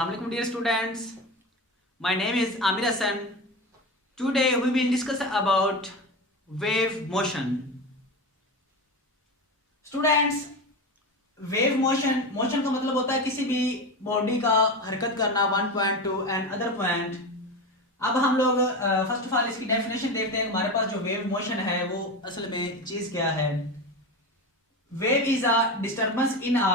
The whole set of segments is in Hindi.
Assalamu alaikum dear students. My name is Amir Hassan. Today we will discuss about wave motion. Students, wave motion का मतलब होता है किसी भी बॉडी का हरकत करना one point to and other point. अब हम लोग फर्स्ट ऑफ ऑल इसकी डेफिनेशन देखते हैं। हमारे पास जो वेव मोशन है वो असल में चीज क्या है। Wave is a disturbance in a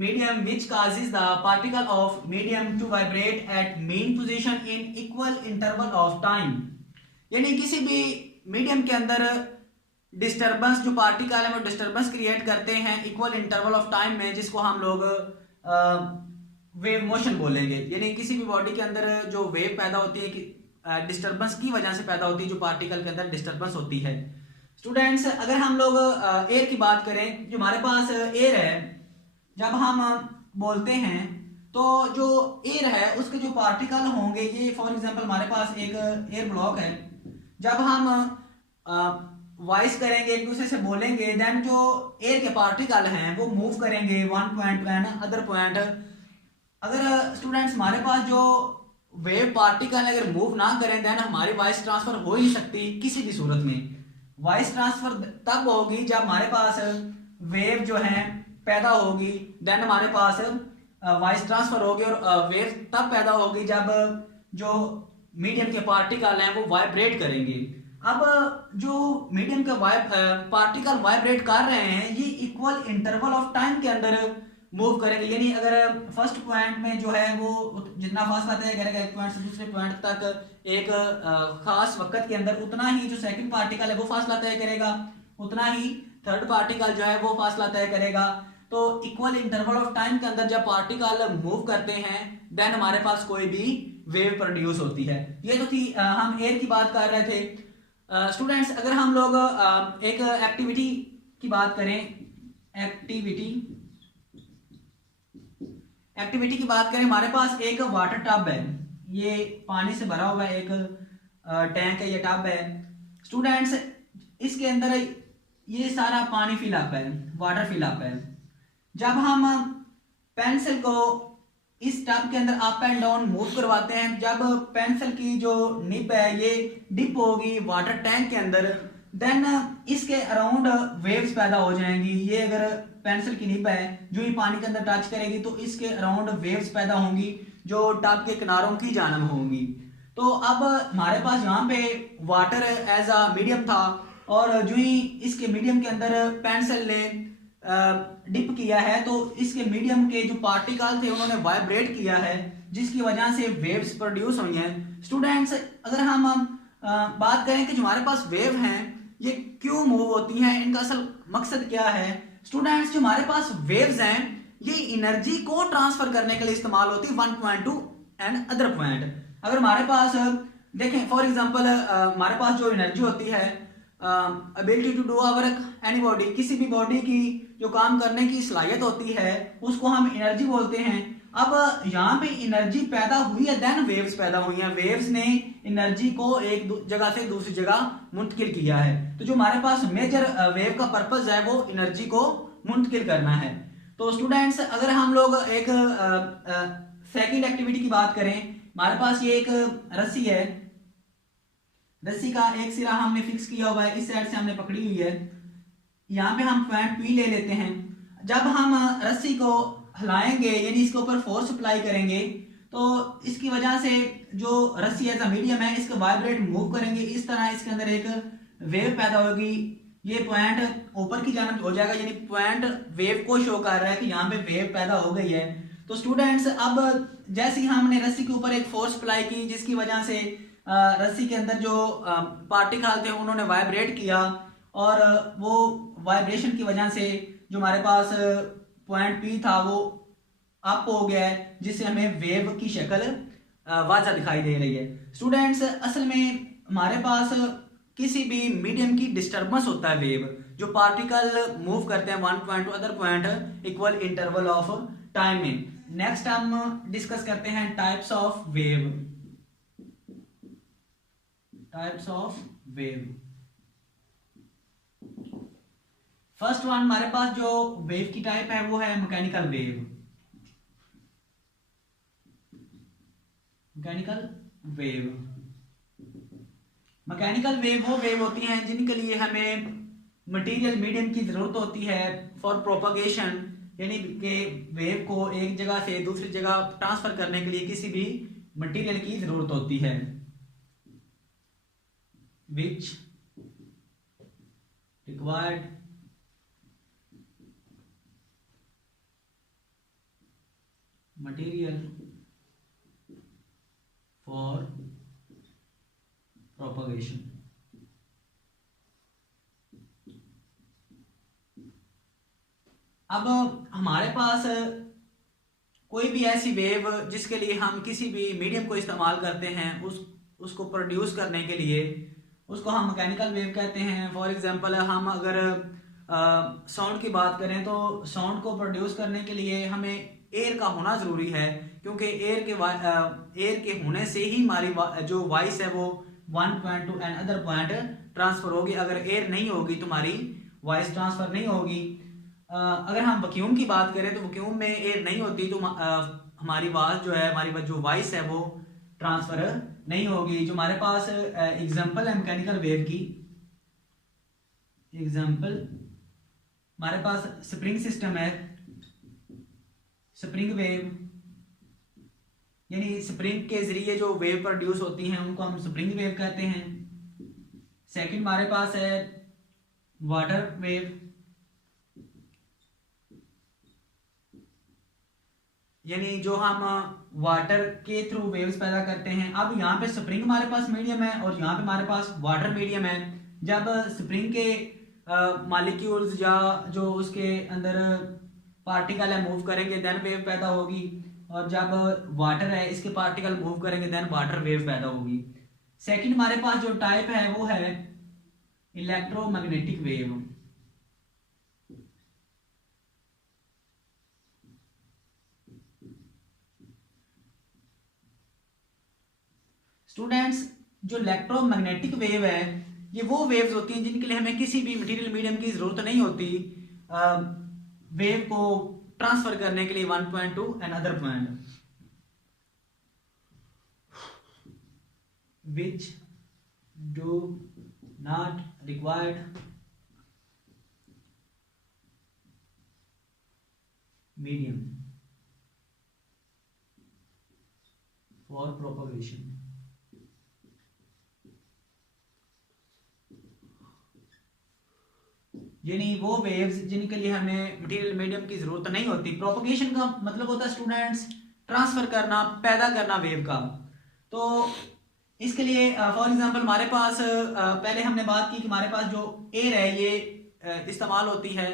medium which causes the particle of medium to vibrate at mean position in equal interval of time। यानी किसी भी मीडियम के अंदर डिस्टर्बेंस जो पार्टिकल है वो डिस्टर्बेंस क्रिएट करते हैं इक्वल इंटरवल ऑफ टाइम में, जिसको हम लोग वेव मोशन बोलेंगे। यानी किसी भी बॉडी के अंदर जो वेव पैदा होती है कि डिस्टर्बेंस की वजह से पैदा होती है, जो पार्टिकल के अंदर डिस्टर्बेंस होती है। स्टूडेंट्स, अगर हम लोग एयर की बात करें, जो हमारे पास एयर है, जब हम बोलते हैं तो जो एयर है उसके जो पार्टिकल होंगे, ये फॉर एग्जांपल हमारे पास एक एयर ब्लॉक है। जब हम वॉइस करेंगे, एक दूसरे से बोलेंगे, देन जो एयर के पार्टिकल हैं वो मूव करेंगे one point to another point. अगर स्टूडेंट्स हमारे पास जो वेव पार्टिकल अगर मूव ना करें देन हमारी वॉइस ट्रांसफर हो ही नहीं सकती किसी भी सूरत में। वॉइस ट्रांसफर तब होगी जब हमारे पास वेव जो है पैदा होगी, देन हमारे पास वॉइस ट्रांसफर होगी। और वेव तब पैदा होगी जब जो मीडियम के पार्टिकल हैं वो वाइब्रेट करेंगे। अब जो मीडियम के पार्टिकल वाइब्रेट कर रहे हैं ये इक्वल इंटरवल ऑफ टाइम के अंदर मूव करेंगे। यानी अगर फर्स्ट पॉइंट में जो है वो जितना फासला तय करेगा एक पॉइंट से दूसरे पॉइंट तक एक खास वक्त के अंदर, उतना ही जो सेकंड पार्टिकल है वो फासला तय करेगा, उतना ही थर्ड पार्टिकल जो है वो फासला तय करेगा। तो इक्वल इंटरवल ऑफ टाइम के अंदर जब पार्टिकल मूव करते हैं देन हमारे पास कोई भी वेव प्रोड्यूस होती है। ये तो थी हम एयर की बात कर रहे थे। स्टूडेंट्स, अगर हम लोग एक एक्टिविटी की बात करें, एक्टिविटी की बात करें, हमारे पास एक वाटर टब है, ये पानी से भरा हुआ एक टैंक है, ये टब है। स्टूडेंट्स, इसके अंदर ये सारा पानी फिलअप है, वाटर फिलअप है। जब हम पेंसिल को इस टब के अंदर अप एंड डाउन मूव करवाते हैं, जब पेंसिल की जो निप है ये डिप होगी वाटर टैंक के अंदर, देन इसके अराउंड वेव्स पैदा हो जाएंगी। ये अगर पेंसिल की निप है जो ही पानी के अंदर टच करेगी तो इसके अराउंड वेव्स पैदा होंगी जो टब के किनारों की जानब होंगी। तो अब हमारे पास यहाँ पे वाटर एज अ मीडियम था और जो ही इसके मीडियम के अंदर पेंसिल ने डिप किया है तो इसके मीडियम के जो पार्टिकल थे उन्होंने वाइब्रेट किया है, जिसकी वजह से वेव्स प्रोड्यूस हुई हैं। स्टूडेंट्स, अगर हम बात करें कि जो हमारे पास वेव हैं ये क्यों मूव होती हैं, इनका असल मकसद क्या है। स्टूडेंट्स, जो हमारे पास वेव्स हैं ये एनर्जी को ट्रांसफर करने के लिए इस्तेमाल होती है one point to and other point. अगर हमारे पास देखें फॉर एग्जांपल हमारे पास जो एनर्जी होती है ability to do work any body, किसी भी बॉडी की जो काम करने की सलाहियत होती है उसको हम एनर्जी बोलते हैं। अब यहाँ पे एनर्जी पैदा हुई है देन वेव्स पैदा हुई हैं। वेव्स ने एनर्जी को एक जगह से दूसरी जगह मुंतकिल किया है। तो जो हमारे पास मेजर वेव का पर्पस है वो एनर्जी को मुंतकिल करना है। तो स्टूडेंट्स, अगर हम लोग एक सेकंड एक्टिविटी की बात करें, हमारे पास ये एक रस्सी है, रस्सी का एक सिरा हमने फिक्स किया हुआ है, इस साइड से हमने पकड़ी हुई है, यहाँ पे हम पॉइंट पी ले लेते हैं। जब हम रस्सी को हिलाएंगे यानी इसके ऊपर फोर्स अप्लाई करेंगे तो इसकी वजह से जो रस्सी एज अ मीडियम है इसको वाइब्रेट मूव करेंगे, इस तरह इसके अंदर एक वेव पैदा होगी। ये पॉइंट ऊपर की जानब हो जाएगा, यानी पॉइंट वेव को शो कर रहा है कि यहाँ पे वेव पैदा हो गई है। तो स्टूडेंट्स, अब जैसे ही हमने रस्सी के ऊपर एक फोर्स अप्लाई की जिसकी वजह से रस्सी के अंदर जो पार्टिकल थे उन्होंने वाइब्रेट किया और वो वाइब्रेशन की वजह से जो हमारे पास पॉइंट पी था वो अप हो गया है, जिससे हमें वेव की शक्ल वाज़ा दिखाई दे रही है। स्टूडेंट्स, असल में हमारे पास किसी भी मीडियम की डिस्टर्बेंस होता है वेव, जो पार्टिकल मूव करते हैं one point to other point equal interval of time में। नेक्स्ट हम डिस्कस करते हैं types of wave. Types of wave, first one हमारे पास जो वेव की टाइप है वो है mechanical wave. Mechanical wave. Mechanical wave वो वेव होती हैं जिनके लिए हमें मटेरियल मीडियम की जरूरत होती है फॉर प्रोपगेशन, यानी कि वेव को एक जगह से दूसरी जगह ट्रांसफर करने के लिए किसी भी मटेरियल की जरूरत होती है, which required material for propagation. अब हमारे पास कोई भी ऐसी वेव जिसके लिए हम किसी भी मीडियम को इस्तेमाल करते हैं उसको प्रोड्यूस करने के लिए उसको हम मैकेनिकल वेव कहते हैं। फॉर एग्जांपल हम अगर साउंड की बात करें तो साउंड को प्रोड्यूस करने के लिए हमें एयर का होना जरूरी है, क्योंकि एयर के होने से ही हमारी जो वॉइस है वो one point to another point transfer होगी। अगर एयर नहीं होगी तो हमारी वॉइस ट्रांसफर नहीं होगी। अगर हम वैक्यूम की बात करें तो वैक्यूम में एयर नहीं होती तो हमारी आवाज जो है, हमारी जो वॉइस है वो ट्रांसफर नहीं होगी। जो हमारे पास एग्जांपल है मैकेनिकल वेव की, एग्जांपल हमारे पास स्प्रिंग सिस्टम है, स्प्रिंग वेव, यानी स्प्रिंग के जरिए जो वेव प्रोड्यूस होती हैं उनको हम स्प्रिंग वेव कहते हैं। सेकंड हमारे पास है वाटर वेव, यानी जो हम वाटर के थ्रू वेव्स पैदा करते हैं। अब यहाँ पे स्प्रिंग हमारे पास मीडियम है और यहाँ पे हमारे पास वाटर मीडियम है। जब स्प्रिंग के मॉलिक्यूल्स या जो उसके अंदर पार्टिकल है मूव करेंगे देन वेव पैदा होगी, और जब वाटर है इसके पार्टिकल मूव करेंगे देन वाटर वेव पैदा होगी। सेकंड हमारे पास जो टाइप है वो है इलेक्ट्रोमैग्नेटिक वेव। स्टूडेंट्स, जो इलेक्ट्रोमैग्नेटिक वेव है ये वो वेव्स होती हैं जिनके लिए हमें किसी भी मटेरियल मीडियम की जरूरत नहीं होती वेव को ट्रांसफर करने के लिए one point to another point, which do not required medium for propagation. यानी वो वेव्स जिनके लिए हमें मटेरियल मीडियम की जरूरत नहीं होती। प्रोपगेशन का मतलब होता है स्टूडेंट्स ट्रांसफर करना, पैदा करना वेव का। तो इसके लिए फॉर एग्जांपल हमारे पास पहले हमने बात की कि हमारे पास जो एयर है ये इस्तेमाल होती है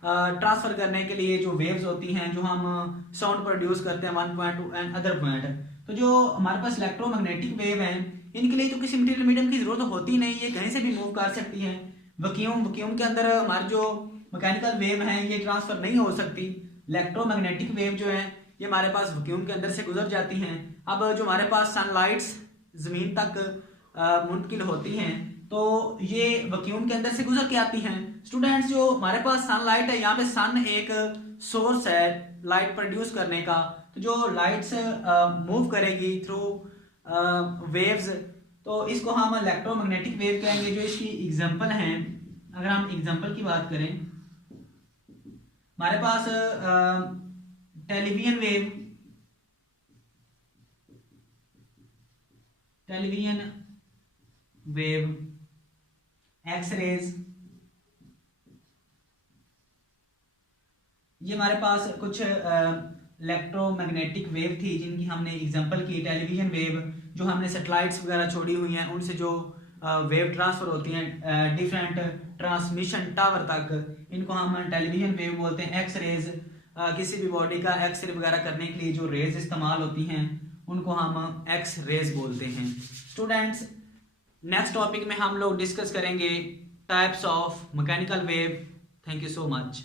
ट्रांसफर करने के लिए, जो वेव्स होती हैं जो हम साउंड प्रोड्यूस करते हैं one point to another point. तो जो हमारे पास इलेक्ट्रोमैग्नेटिक वेव है इनके लिए तो किसी मटेरियल मीडियम की जरूरत होती नहीं, ये कहीं से भी मूव कर सकती है। वैक्यूम के अंदर हमारी जो मैकेनिकल वेव है ये ट्रांसफर नहीं हो सकती। इलेक्ट्रोमैग्नेटिक वेव जो है ये हमारे पास वैक्यूम के अंदर से गुजर जाती हैं। अब जो हमारे पास सनलाइट्स जमीन तक मुंतकिल होती हैं तो ये वैक्यूम के अंदर से गुजर के आती हैं। स्टूडेंट्स, जो हमारे पास सनलाइट है यहाँ पे सन एक सोर्स है लाइट प्रोड्यूस करने का, तो जो लाइट्स मूव करेगी थ्रू वेव्स तो इसको हम इलेक्ट्रोमैग्नेटिक वेव कहेंगे। जो इसकी एग्जांपल हैं, अगर हम एग्जांपल की बात करें हमारे पास टेलीविजन वेव, एक्स रेज, ये हमारे पास कुछ इलेक्ट्रोमैग्नेटिक वेव थी जिनकी हमने एग्जांपल की। टेलीविजन वेव जो हमने सैटेलाइट्स वगैरह छोड़ी हुई हैं उनसे जो वेव ट्रांसफर होती हैं डिफरेंट ट्रांसमिशन टावर तक, इनको हम टेलीविजन वेव बोलते हैं। एक्स रेज, किसी भी बॉडी का एक्सरे वगैरह करने के लिए जो रेज इस्तेमाल होती हैं उनको हम एक्स रेज बोलते हैं। स्टूडेंट्स, नेक्स्ट टॉपिक में हम लोग डिस्कस करेंगे types of mechanical wave. Thank you so much.